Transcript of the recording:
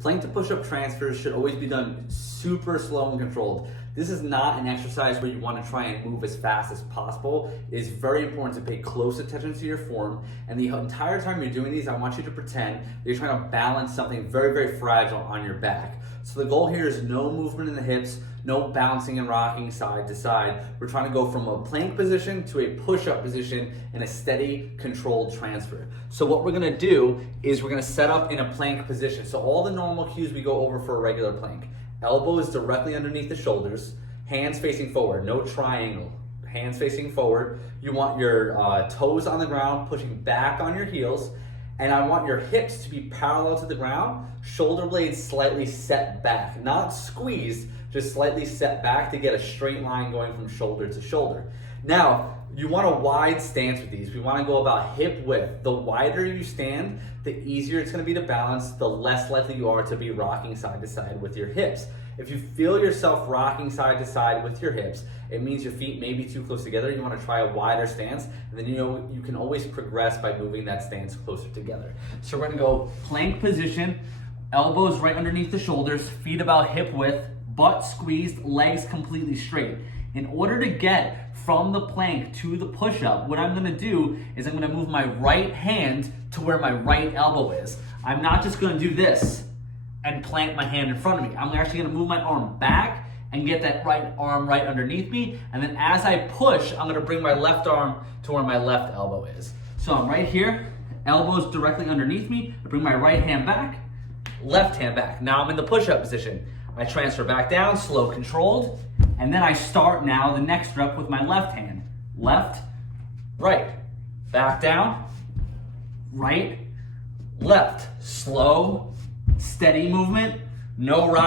Plank to push-up transfers should always be done super slow and controlled. This is not an exercise where you want to try and move as fast as possible. It is very important to pay close attention to your form, and the entire time you're doing these, I want you to pretend that you're trying to balance something very, very fragile on your back. So the goal here is no movement in the hips, no bouncing and rocking side to side. We're trying to go from a plank position to a push-up position in a steady, controlled transfer. So what we're gonna do is we're gonna set up in a plank position. So all the normal cues we go over for a regular plank. Elbows directly underneath the shoulders, hands facing forward, no triangle. Hands facing forward. You want your toes on the ground, pushing back on your heels, and I want your hips to be parallel to the ground, shoulder blades slightly set back, not squeezed, just slightly set back to get a straight line going from shoulder to shoulder. Now, you want a wide stance with these. We want to go about hip width. The wider you stand, the easier it's going to be to balance, the less likely you are to be rocking side to side with your hips. If you feel yourself rocking side to side with your hips, it means your feet may be too close together. You want to try a wider stance, and then you can always progress by moving that stance closer together. So we're going to go plank position, elbows right underneath the shoulders, feet about hip width, butt squeezed, legs completely straight. In order to get from the plank to the push-up, what I'm gonna do is I'm gonna move my right hand to where my right elbow is. I'm not just gonna do this and plant my hand in front of me. I'm actually gonna move my arm back and get that right arm right underneath me. And then as I push, I'm gonna bring my left arm to where my left elbow is. So I'm right here, elbows directly underneath me. I bring my right hand back, left hand back. Now I'm in the push-up position. I transfer back down, slow, controlled, and then I start now the next rep with my left hand. Left, right, back down, right, left. Slow, steady movement, no rock.